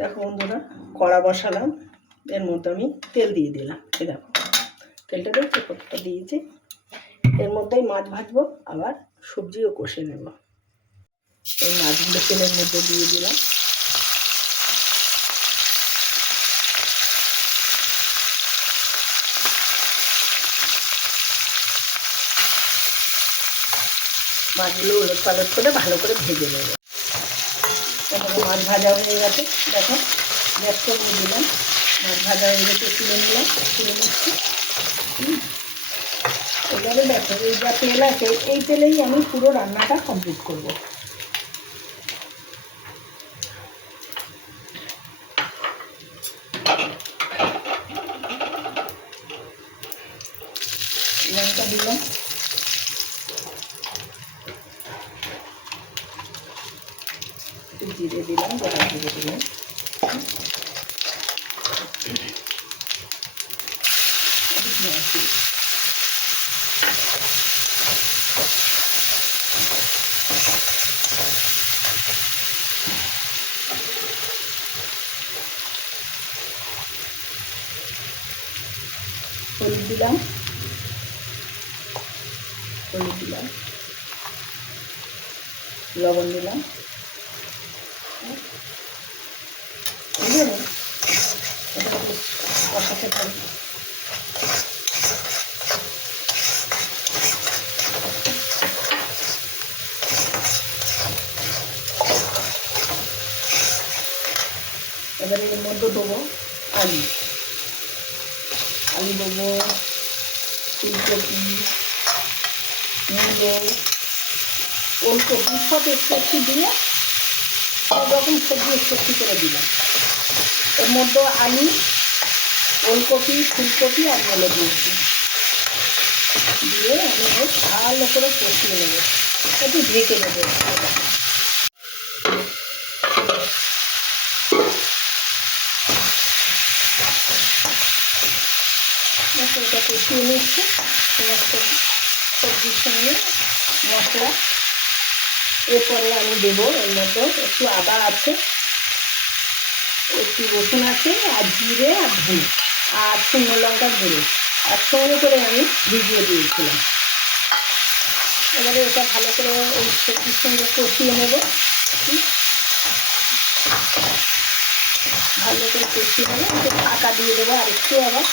দেখো বন্ধুরা, কড়া বসালাম, এর মধ্যে আমি তেল দিয়ে দিলাম। এই দেখো তেলটা দেখছি কতটা দিয়েছি। এর মধ্যেই মাছ ভাজবো, আবার সবজিও কষে নেব। এই মাছগুলো তেলের মধ্যে দিয়ে দিলাম। মাছগুলো উলট পালট করে ভালো করে ভেজে নেব। এখানে মাছ ভাজা হয়ে গেছে, দেখো গ্যাস কমিয়ে দিলাম। মাছ ভাজা হয়ে গেছে, তুলে নিলাম, তুলে নিচ্ছি। এবারে দেখো এই যা তেল আছে, এই তেলেই আমি পুরো রান্নাটা কমপ্লিট করবো। লঙ্কা দিলাম, একটু জিরে দিলাম, গোটা জিরে দিলাম, হলুদ দিলাম, লবণ দিলাম, কষাতে থাকবে। এবারে এর মধ্যে দেবো আলু দেবো, ফুলকপি, মূলো, ওলকপি সব একটু একটু দিয়ে সব রকম সবজি একটু একটু করে দিলাম। এর মধ্যে আলু, ওলকপি, ফুলকপি আর মূলো দিয়েছি, দিয়ে আমি বেশ ভালো করে কষিয়ে নেবো, একটু ঢেকে দেবো। এটা কষিয়ে নিচ্ছি সমস্ত সবজির সঙ্গে মশলা। এরপরে আমি দেবো এর মধ্যে একটু আদা আছে, একটু রসুন আছে, আর জিরে আর ধনে আর শুকনো লঙ্কার গুঁড়ো একসঙ্গে করে আমি ভিজিয়ে দিয়েছিলাম। এবারে এটা ভালো করে ওই সবজির সঙ্গে কষিয়ে নেব। ভালো করে কষিয়ে নেবো, একটু ঢাকা দিয়ে দেবো আর একটু আবার।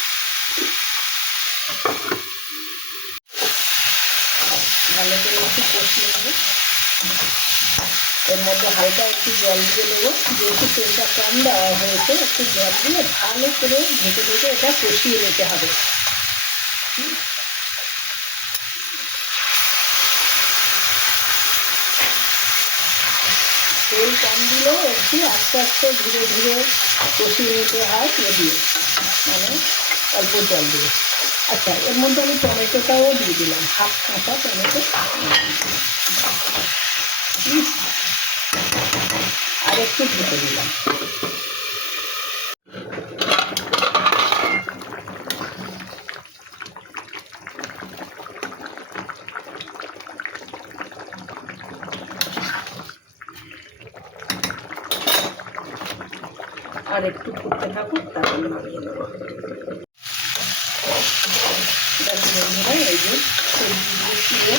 ভালো করে একটু কষিয়ে নেবো। এর মধ্যে হালকা একটু জল দিয়ে দেবো, যেহেতু তেলটা কম দেওয়া হয়েছে, একটু জল দিয়ে ভালো করে ঢেকে ঢেকে এটা কষিয়ে নিতে হবে। তেল কম দিলেও একটু আস্তে আস্তে ধীরে ধীরে কষিয়ে নিতে হয় দিয়ে, মানে অল্প জল দিয়ে। আচ্ছা, এর মধ্যে আমি টমেটোটাও দিয়ে দিলাম, হাফ কাঁচা টমেটো, আর একটু ঢেকে দিলাম। আর একটু ফুটতে থাকুক, তারপর নামিয়ে নেব। বন্ধুরা, এই যে সবজি কষিয়ে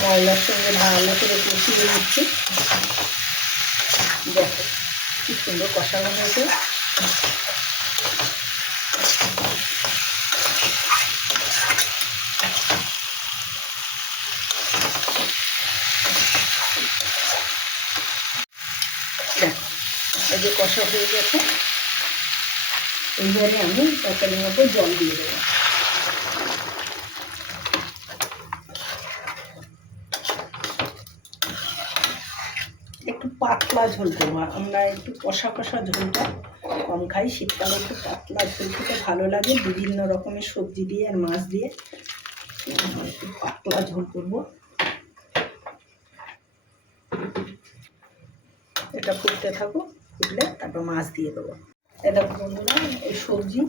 মশলার সঙ্গে ভালো করে কষিয়ে নিচ্ছি। দেখো কি সুন্দর কষানো হয়েছে। দেখো এই যে কষা হয়ে গেছে, এইবারে আমি তরকারির মধ্যে জল দিয়ে দেবো। একটু পাতলা ঝোল করবো, আমরা একটু কষা কষা ঝোলটা কম খাই। শীতকালে একটু পাতলা ঝোল খেতে ভালো লাগে, বিভিন্ন রকমের সবজি দিয়ে আর মাছ দিয়ে। একটু পাতলা ঝোল করবো। এটা ফুটতে থাকুক, ফুটলে তারপর মাছ দিয়ে দেবো। এটা বন্ধুরা, এই সবজি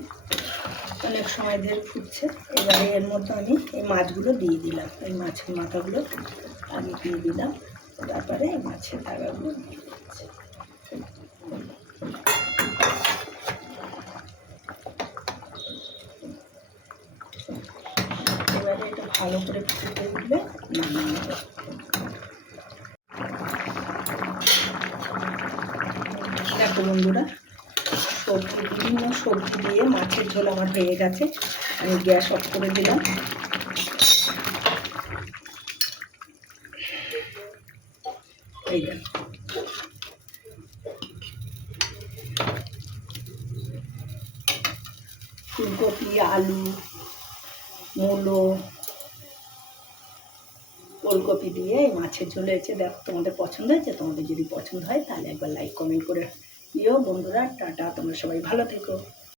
অনেক সময় ধরে ফুটছে। এবারে এর মধ্যে আমি এই মাছগুলো দিয়ে দিলাম, এই মাছের মাথাগুলো আমি দিয়ে দিলাম, তারপরে মাছের টাকাগুলো দিয়ে দিচ্ছি। ভালো করে ফুটে উঠলে নামিয়ে নেব। দেখো বন্ধুরা, বিভিন্ন সবজি দিয়ে মাছের ঝোল আমার হয়ে গেছে। আমি গ্যাস অফ করে দিলাম। এই দেখো, ফুলকপি, আলু, মূলো, ওলকপি দিয়ে মাছের ঝোল হয়েছে। দেখো তোমাদের পছন্দ হয়েছে? তোমাদের যদি পছন্দ হয় তাহলে একবার লাইক কমেন্ট করে দিও বন্ধুরা। টাটা, তোমরা সবাই ভালো থেকো।